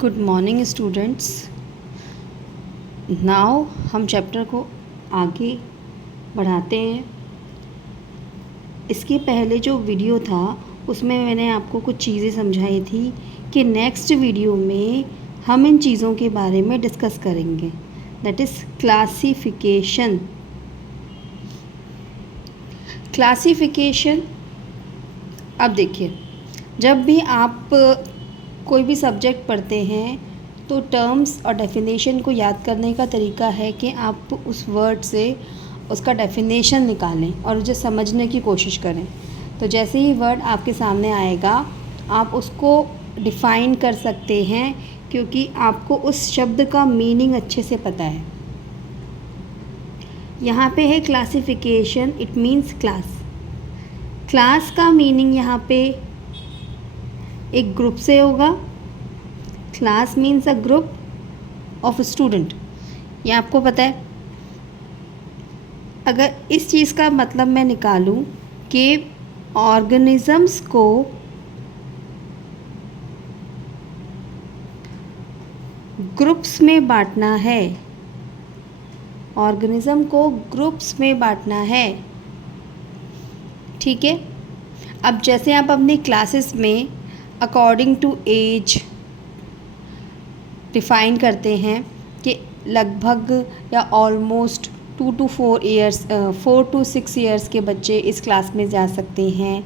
Good morning students. Now हम chapter को आगे बढ़ाते हैं। इसके पहले जो वीडियो था उसमें मैंने आपको कुछ चीज़ें समझाई थी कि नेक्स्ट वीडियो में हम इन चीज़ों के बारे में डिस्कस करेंगे, दैट इज़ क्लासिफिकेशन। क्लासिफिकेशन, अब देखिए, जब भी आप कोई भी सब्जेक्ट पढ़ते हैं तो टर्म्स और डेफिनेशन को याद करने का तरीका है कि आप उस वर्ड से उसका डेफिनेशन निकालें और उसे समझने की कोशिश करें। तो जैसे ही वर्ड आपके सामने आएगा आप उसको डिफ़ाइन कर सकते हैं, क्योंकि आपको उस शब्द का मीनिंग अच्छे से पता है। यहाँ पे है classification, it means class. Class का मीनिंग यहाँ पे एक ग्रुप से होगा। Class means a group of student, ये आपको पता है। अगर इस चीज़ का मतलब मैं निकालूं कि ऑर्गेनिजम्स को ग्रुप्स में बांटना है, ऑर्गेनिज्म को ग्रुप्स में बांटना है, ठीक है। अब जैसे आप अपनी क्लासेस में अकॉर्डिंग टू एज डिफ़ाइन करते हैं कि लगभग या almost 2 to 4 years 4 to 6 years के बच्चे इस क्लास में जा सकते हैं,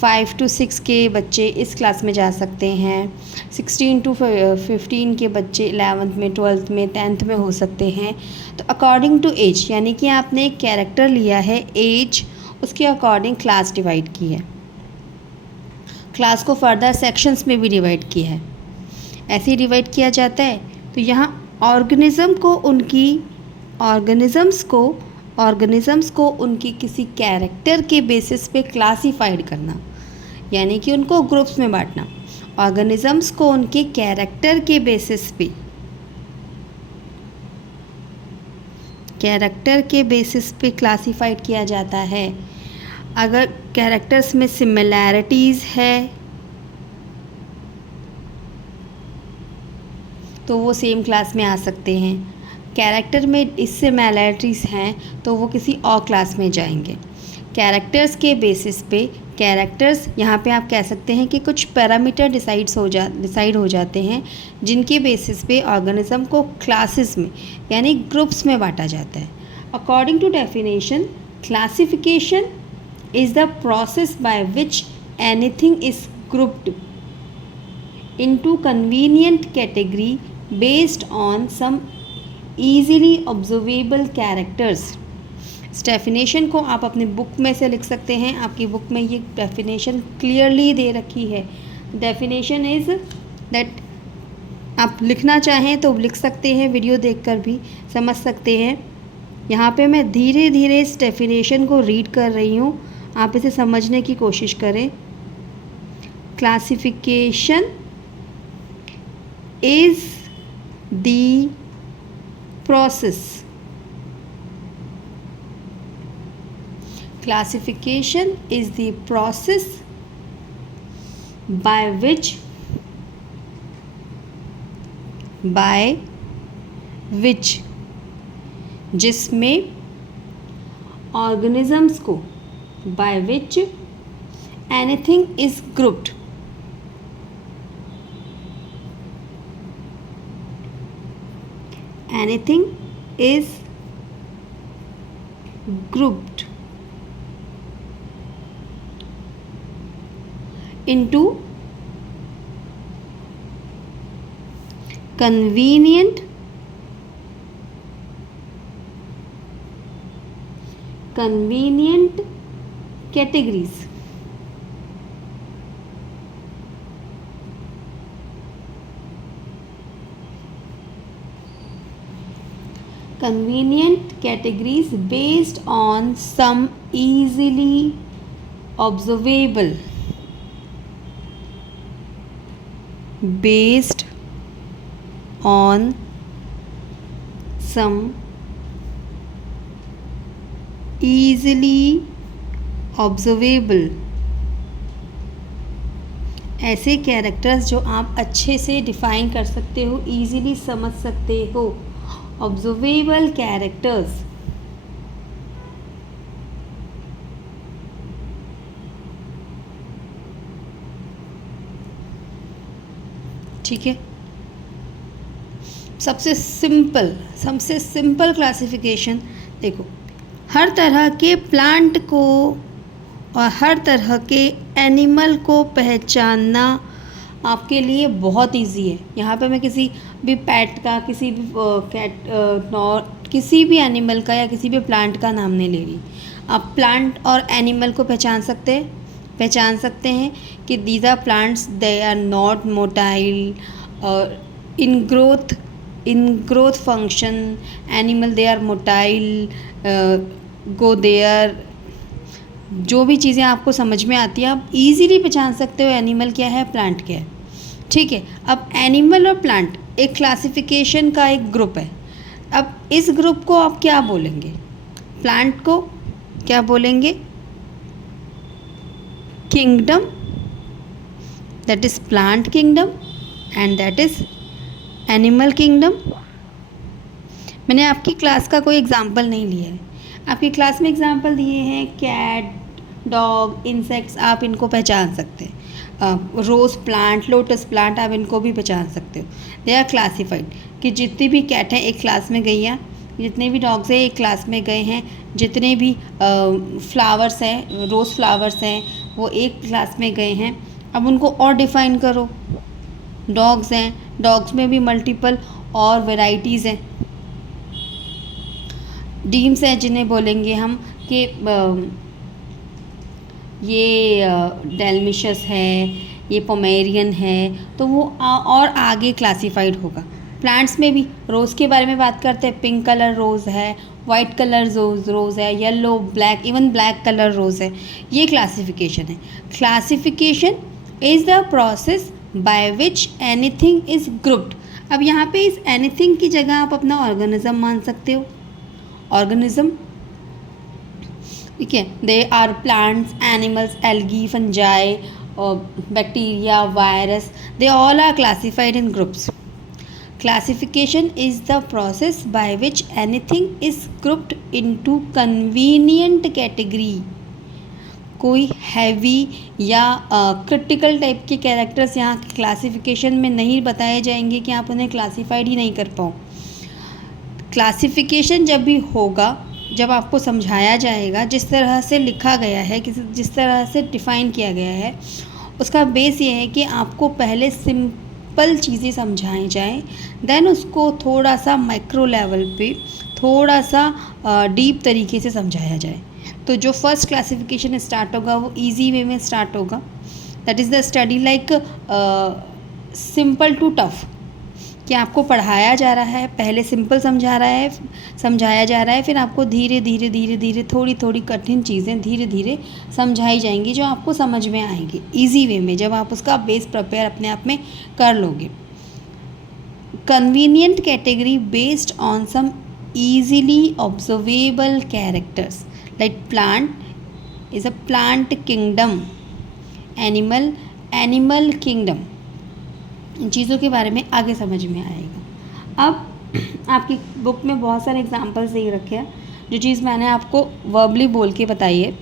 5 to 6 के बच्चे इस क्लास में जा सकते हैं, 16 to 15 के बच्चे 11th में, 12th में, 10th में हो सकते हैं। तो अकॉर्डिंग टू एज, यानी कि आपने एक कैरेक्टर लिया है, एज उसके अकॉर्डिंग क्लास डिवाइड की है। क्लास को फर्दर सेक्शंस में भी डिवाइड किया है, ऐसे ही डिवाइड किया जाता है। तो यहाँ ऑर्गेनिज़म्स को उनकी किसी कैरेक्टर के बेसिस पे क्लासिफाइड करना, यानी कि उनको ग्रुप्स में बांटना। ऑर्गेनिज़म्स को उनके कैरेक्टर के बेसिस पे क्लासिफाइड किया जाता है। अगर कैरेक्टर्स में सिमिलैरिटीज़ है तो वो सेम क्लास में आ सकते हैं। कैरेक्टर में डिससिमिलैरिटीज़ हैं तो वो किसी और क्लास में जाएंगे। कैरेक्टर्स के बेसिस पे कैरेक्टर्स, यहाँ पे आप कह सकते हैं कि कुछ पैरामीटर डिसाइड हो जाते हैं, जिनके बेसिस पे ऑर्गेनिज्म को क्लासेस में यानी ग्रुप्स में बांटा जाता है। According to definition, classification is the process by which anything is grouped into convenient category based on some easily observable characters। इस डेफिनेशन को आप अपनी बुक में से लिख सकते हैं, आपकी बुक में ये डेफिनेशन क्लियरली दे रखी है। डेफिनेशन इज़ दैट, आप लिखना चाहें तो लिख सकते हैं, वीडियो देखकर भी समझ सकते हैं। यहाँ पे मैं धीरे धीरे इस डेफिनेशन को रीड कर रही हूँ, आप इसे समझने की कोशिश करें। Classification is the process, classification is the process by विच जिसमें ऑर्गेनिजम्स को by which anything is grouped, anything is grouped into convenient categories। Convenient categories based on some easily observable ऐसे कैरेक्टर्स जो आप अच्छे से डिफाइन कर सकते हो, इजीली समझ सकते हो, ऑब्जर्वेबल कैरेक्टर्स। ठीक है, सबसे सिंपल क्लासिफिकेशन देखो, हर तरह के प्लांट को और हर तरह के एनिमल को पहचानना आपके लिए बहुत इजी है। यहाँ पे मैं किसी भी पेट का, किसी भी किसी भी एनिमल का या किसी भी प्लांट का नाम नहीं ले रही। आप प्लांट और एनिमल को पहचान सकते हैं कि these are plants, they are not motile और इन growth function. Animal they are motile, go there, जो भी चीज़ें आपको समझ में आती है आप इजीली पहचान सकते हो एनिमल क्या है, प्लांट क्या है। ठीक है, अब एनिमल और प्लांट एक क्लासिफिकेशन का एक ग्रुप है। अब इस ग्रुप को आप क्या बोलेंगे? प्लांट को क्या बोलेंगे? Kingdom, that is plant kingdom, and that is animal kingdom. मैंने आपकी क्लास का कोई एग्जाम्पल नहीं लिया है, आपकी क्लास में एग्जाम्पल दिए हैं कैट, डॉग, इंसेक्ट्स, आप इनको पहचान सकते हैं। रोज़ प्लांट, लोटस प्लांट, आप इनको भी पहचान सकते हो। दे आर क्लासीफाइड कि जितनी भी कैट हैं एक क्लास में गई हैं, जितने भी डॉग्स हैं एक क्लास में गए हैं, जितने भी फ्लावर्स हैं, रोज़ फ्लावर्स हैं, वो एक क्लास में गए हैं। अब उनको और डिफ़ाइन करो। डॉग्स हैं, डॉग्स में भी मल्टीपल और वैरायटीज़ हैं। डीम्स हैं जिन्हें बोलेंगे हम कि ये डेल्मिशस है, ये पोमेरियन है, तो वो और आगे क्लासिफाइड होगा। प्लांट्स में भी रोज़ के बारे में बात करते हैं, पिंक कलर रोज़ है, वाइट कलर रोज़ है, yellow, black, even black colour rose है। ये क्लासिफिकेशन है। Classification is the process by which anything is grouped. अब यहाँ पे इस एनीथिंग की जगह आप अपना ऑर्गेनिज्म मान सकते हो। ऑर्गेनिज्म, ठीक है, they are plants, animals, algae, fungi, bacteria, virus, they all are classified in groups. Classification is the process by which anything is grouped into convenient category। कोई हैवी या क्रिटिकल टाइप के characters यहाँ classification में नहीं बताए जाएंगे कि आप उन्हें क्लासिफाइड ही नहीं कर पाओ। क्लासिफिकेशन जब भी होगा, जब आपको समझाया जाएगा, जिस तरह से लिखा गया है, जिस तरह से डिफ़ाइन किया गया है, उसका बेस ये है कि आपको पहले सिंपल चीज़ें समझाई जाएं, देन उसको थोड़ा सा माइक्रो लेवल पे, थोड़ा सा डीप तरीके से समझाया जाए। तो जो फर्स्ट क्लासिफिकेशन स्टार्ट होगा वो इजी वे में स्टार्ट होगा। That is the study like simple to tough, कि आपको पढ़ाया जा रहा है, पहले सिंपल समझाया जा रहा है, फिर आपको धीरे धीरे थोड़ी कठिन चीज़ें धीरे धीरे समझाई जाएंगी जो आपको समझ में आएंगी इजी वे में, जब आप उसका बेस प्रिपेयर अपने आप में कर लोगे। Convenient category based on some easily observable characters, like plant is a plant kingdom, animal kingdम। इन चीज़ों के बारे में आगे समझ में आएगा। अब आपकी बुक में बहुत सारे एग्जाम्पल्स दे रखे हैं। जो चीज़ मैंने आपको वर्बली बोल के बताई है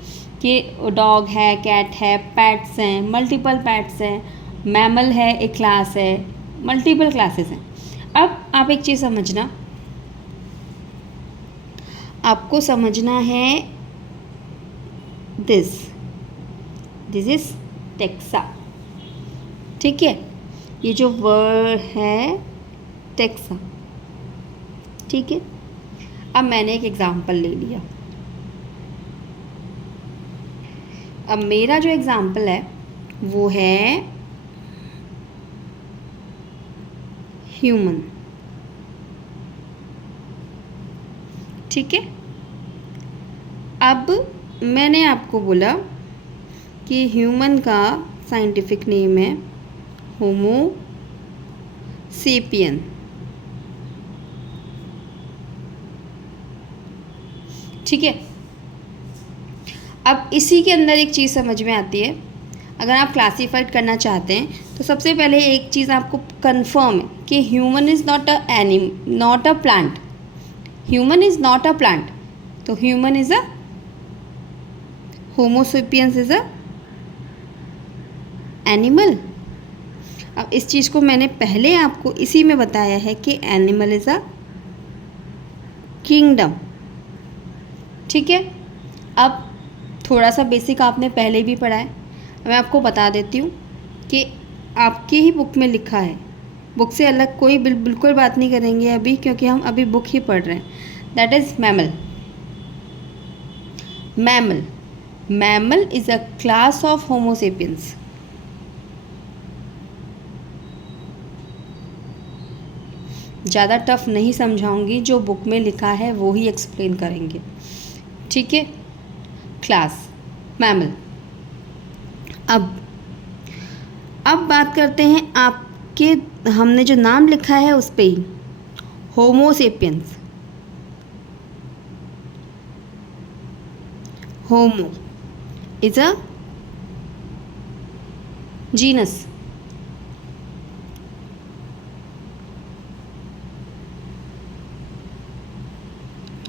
कि डॉग है, कैट है, पैट्स हैं, मल्टीपल पैट्स हैं, मैमल है, एक क्लास है, मल्टीपल क्लासेस हैं। अब आप एक चीज़ समझना, आपको समझना है दिस इज टेक्सा। ठीक है, ये जो वर्ड है टेक्सा, ठीक है। अब मैंने एक एग्जाम्पल ले लिया। अब मेरा जो एग्जाम्पल है वो है ह्यूमन। ठीक है, अब मैंने आपको बोला कि ह्यूमन का साइंटिफिक नेम है होमो सेपियन। ठीक है, अब इसी के अंदर एक चीज़ समझ में आती है। अगर आप क्लासीफाइड करना चाहते हैं तो सबसे पहले एक चीज़ आपको कंफर्म है कि human is not a plant. Human is not a plant, तो human is a homo sapiens is a animal. अब इस चीज़ को मैंने पहले आपको इसी में बताया है कि एनिमल इज़ अ किंगडम। ठीक है, अब थोड़ा सा बेसिक आपने पहले भी पढ़ा है, मैं आपको बता देती हूँ कि आपकी ही बुक में लिखा है। बुक से अलग कोई बिल्कुल बात नहीं करेंगे अभी, क्योंकि हम अभी बुक ही पढ़ रहे हैं। That is mammal. Mammal is a class of homo sapiens. ज़्यादा टफ नहीं समझाऊंगी, जो बुक में लिखा है वो ही एक्सप्लेन करेंगे। ठीक है, क्लास मैमल। अब बात करते हैं आपके, हमने जो नाम लिखा है उस पे ही, homo sapiens. Homo is a genus.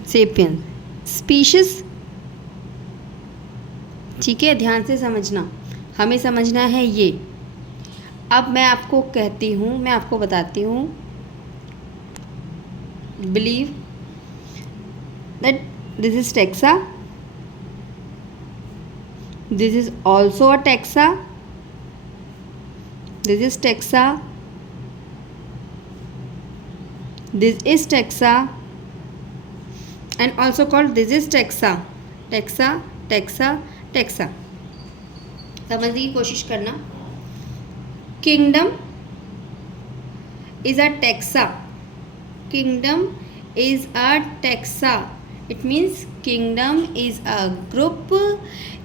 Sapiens species. ठीक है, ध्यान से समझना, हमें समझना है ये। अब मैं आपको कहती हूँ, मैं आपको बताती हूँ, believe that this is taxa, this is also a taxa, this is taxa, this is taxa, and also called this is texa। Taxa समझने की कोशिश करना। Kingdom is a taxa. Kingdom is a taxa. It means kingdom is a group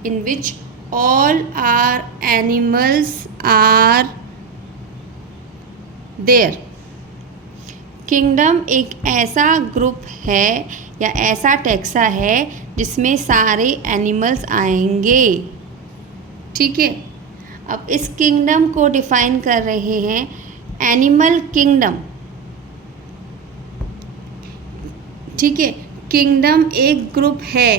in which all are animals are there. Kingdom एक ऐसा group है या ऐसा taxa है जिसमें सारे एनिमल्स आएंगे। ठीक है, अब इस किंगडम को डिफाइन कर रहे हैं एनिमल किंगडम। ठीक है, किंगडम एक ग्रुप है।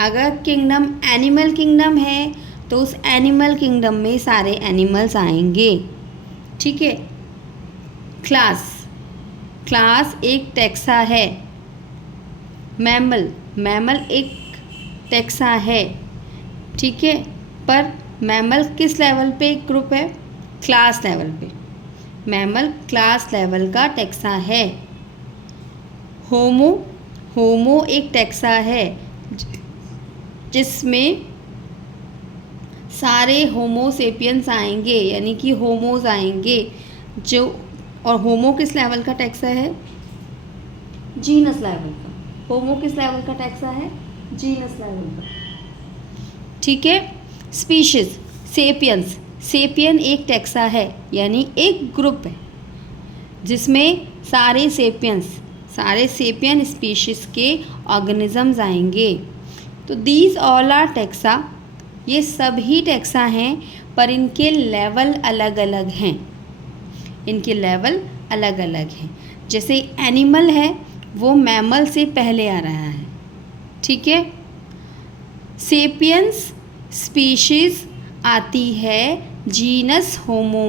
अगर किंगडम एनिमल किंगडम है तो उस एनिमल किंगडम में सारे एनिमल्स आएंगे। ठीक है, क्लास एक टेक्सा है। मैमल एक टेक्सा है। ठीक है, पर मैमल किस लेवल पे एक ग्रुप है? क्लास लेवल पे। मैमल क्लास लेवल का टेक्सा है। होमो एक टेक्सा है जिसमें सारे होमो सेपियंस आएंगे, यानी कि होमोज आएंगे जो, और होमो किस लेवल का टेक्सा है? जीनस लेवल का। होमो किस लेवल का टेक्सा है? जीनस लेवल का। ठीक है, स्पीशीज सेपियन एक टेक्सा है, यानी एक ग्रुप है जिसमें सारे सेपियन स्पीशीज के ऑर्गेनिजम्स आएंगे। तो दीज ऑल आर टेक्सा, ये सभी टेक्सा हैं, पर इनके लेवल अलग अलग हैं। जैसे एनिमल है वो मैमल से पहले आ रहा है। ठीक है, सेपियंस स्पीशीज आती है जीनस होमो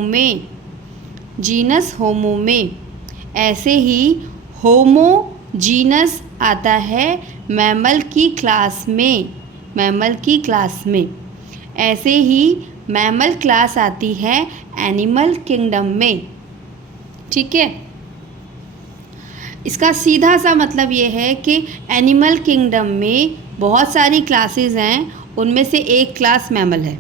में। ऐसे ही होमो जीनस आता है मैमल की क्लास में। ऐसे ही मैमल क्लास आती है एनिमल किंगडम में। ठीक है, इसका सीधा सा मतलब ये है कि एनिमल किंगडम में बहुत सारी क्लासेस हैं, उनमें से एक क्लास मैमल है।